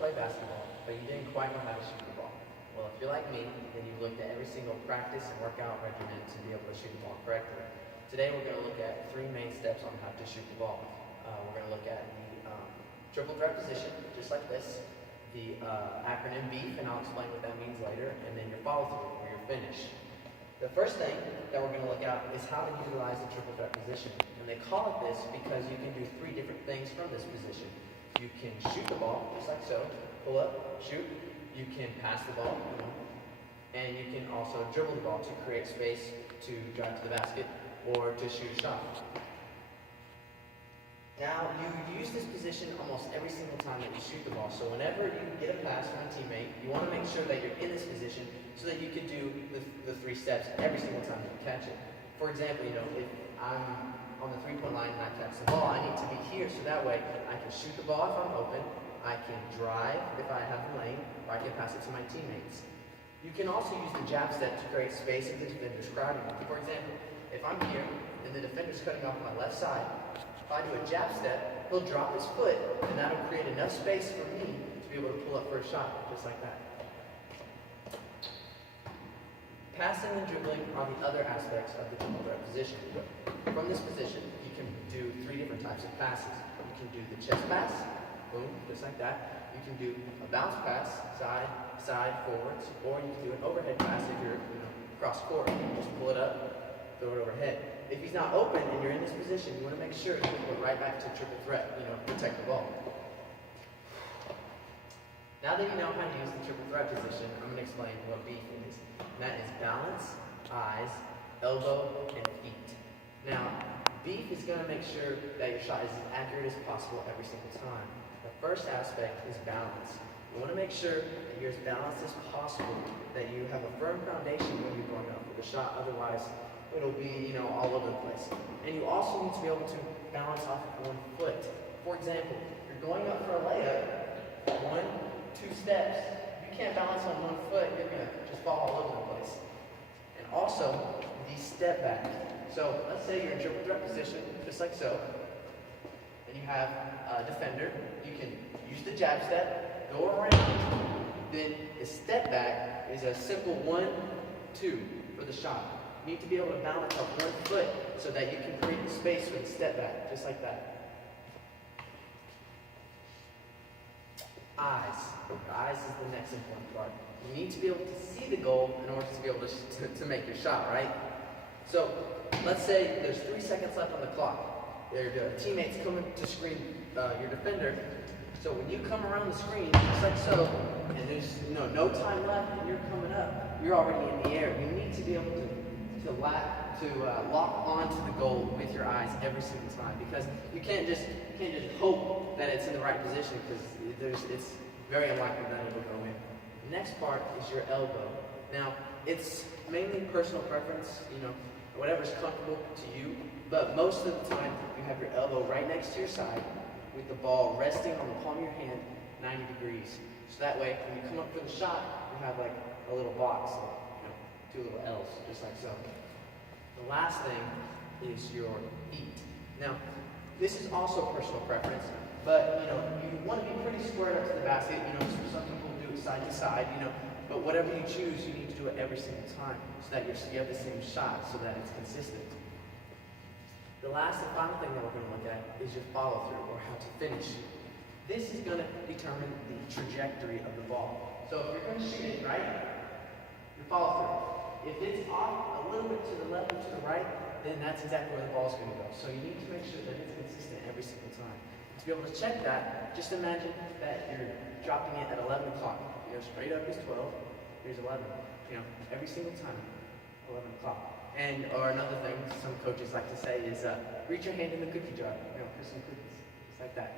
play basketball, but you didn't quite know how to shoot the ball. Well, if you're like me, then you've looked at every single practice and workout regimen to be able to shoot the ball correctly. Today we're going to look at three main steps on how to shoot the ball. We're going to look at the triple threat position, just like this, the acronym BEEF, and I'll explain what that means later, and then your follow-through, or your finish. The first thing that we're going to look at is how to utilize the triple threat position. And they call it this because you can do three different things from this position. You can shoot the ball, just like so, pull up, shoot. You can pass the ball, and you can also dribble the ball to create space to drive to the basket or to shoot a shot. Now, you use this position almost every single time that you shoot the ball. So whenever you get a pass from a teammate, you want to make sure that you're in this position so that you can do the three steps every single time you catch it. For example, if I'm on the three-point line and I catch the ball, I need to be here so that way I can shoot the ball if I'm open, I can drive if I have the lane, or I can pass it to my teammates. You can also use the jab step to create space if the defender's crowding. For example, if I'm here and the defender's cutting off my left side, if I do a jab step, he'll drop his foot, and that'll create enough space for me to be able to pull up for a shot, just like that. Passing and dribbling are the other aspects of the triple threat position. From this position, you can do three different types of passes. You can do the chest pass, boom, just like that. You can do a bounce pass, side, side, forwards, or you can do an overhead pass if you're cross court. You can just pull it up, throw it overhead. If he's not open and you're in this position, you want to make sure you go right back to triple threat, protect the ball. Now that you know how to use the triple threat position, I'm going to explain what BEEF is. And that is balance, eyes, elbow, and feet. Now, BEEF is going to make sure that your shot is as accurate as possible every single time. The first aspect is balance. You want to make sure that you're as balanced as possible, that you have a firm foundation when you're going up with the shot, otherwise it'll be, all over the place. And you also need to be able to balance off of one foot. For example, you're going up for a layup, 1, 2 steps, you can't balance on one foot, you're going to just fall all over the place. And also, the step back. So let's say you're in triple threat position, just like so, and you have a defender. You can use the jab step, go around, then the step back is a simple 1, 2 for the shot. You need to be able to balance off one foot so that you can create the space for the step back, just like that. Eyes. Your eyes is the next important part. You need to be able to see the goal in order to be able to make your shot, right? So, let's say there's 3 seconds left on the clock. Your teammates coming to screen your defender. So when you come around the screen, just like so, and there's no time left and you're coming up, you're already in the air. You need to be able to lock onto the goal with your eyes every single time, because you can't just hope that it's in the right position, because it's very unlikely that it will go in. The next part is your elbow. Now, it's mainly personal preference, whatever's comfortable to you, but most of the time you have your elbow right next to your side with the ball resting on the palm of your hand 90 degrees. So that way, when you come up for the shot, you have like a little box, like, 2 little L's, just like so. The last thing is your feet. Now, this is also personal preference, but you want to be pretty squared up to the basket. Some people do it side to side, but whatever you choose, you need to do it every single time so that you have the same shot, so that it's consistent. The last and final thing that we're going to look at is your follow-through, or how to finish. This is going to determine the trajectory of the ball. So if you're going to shoot it, right, your follow-through. If it's off a little bit to the left or to the right, then that's exactly where the ball's going to go. So you need to make sure that it's consistent every single time. To be able to check that, just imagine that you're dropping it at 11 o'clock. Straight up is 12, here's 11. Every single time, 11 o'clock. Or another thing some coaches like to say is, reach your hand in the cookie jar, for some cookies, just like that.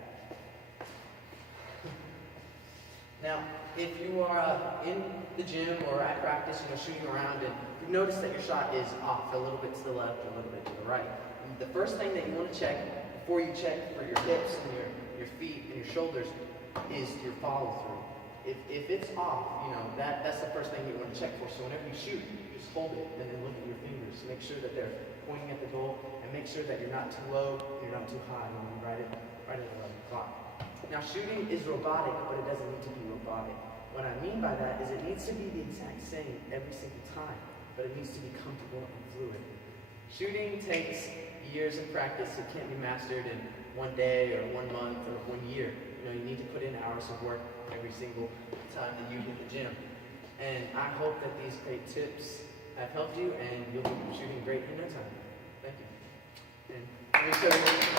Now, if you are in the gym or at practice, shooting around, and you notice that your shot is off a little bit to the left or a little bit to the right, the first thing that you want to check before you check for your hips and your feet and your shoulders is your follow-through. If it's off, that's the first thing you want to check for. So whenever you shoot, just hold it and then look at your fingers. Make sure that they're pointing at the goal, and make sure that you're not too low and you're not too high when you right at 11 o'clock. Now, shooting is robotic, but it doesn't need to be robotic. What I mean by that is it needs to be the exact same every single time, but it needs to be comfortable and fluid. Shooting takes years of practice. It can't be mastered in one day or 1 month or 1 year. You need to put in hours of work every single time that you hit the gym. And I hope that these great tips have helped you and you'll be shooting great in no time. Thank you. And let me show you.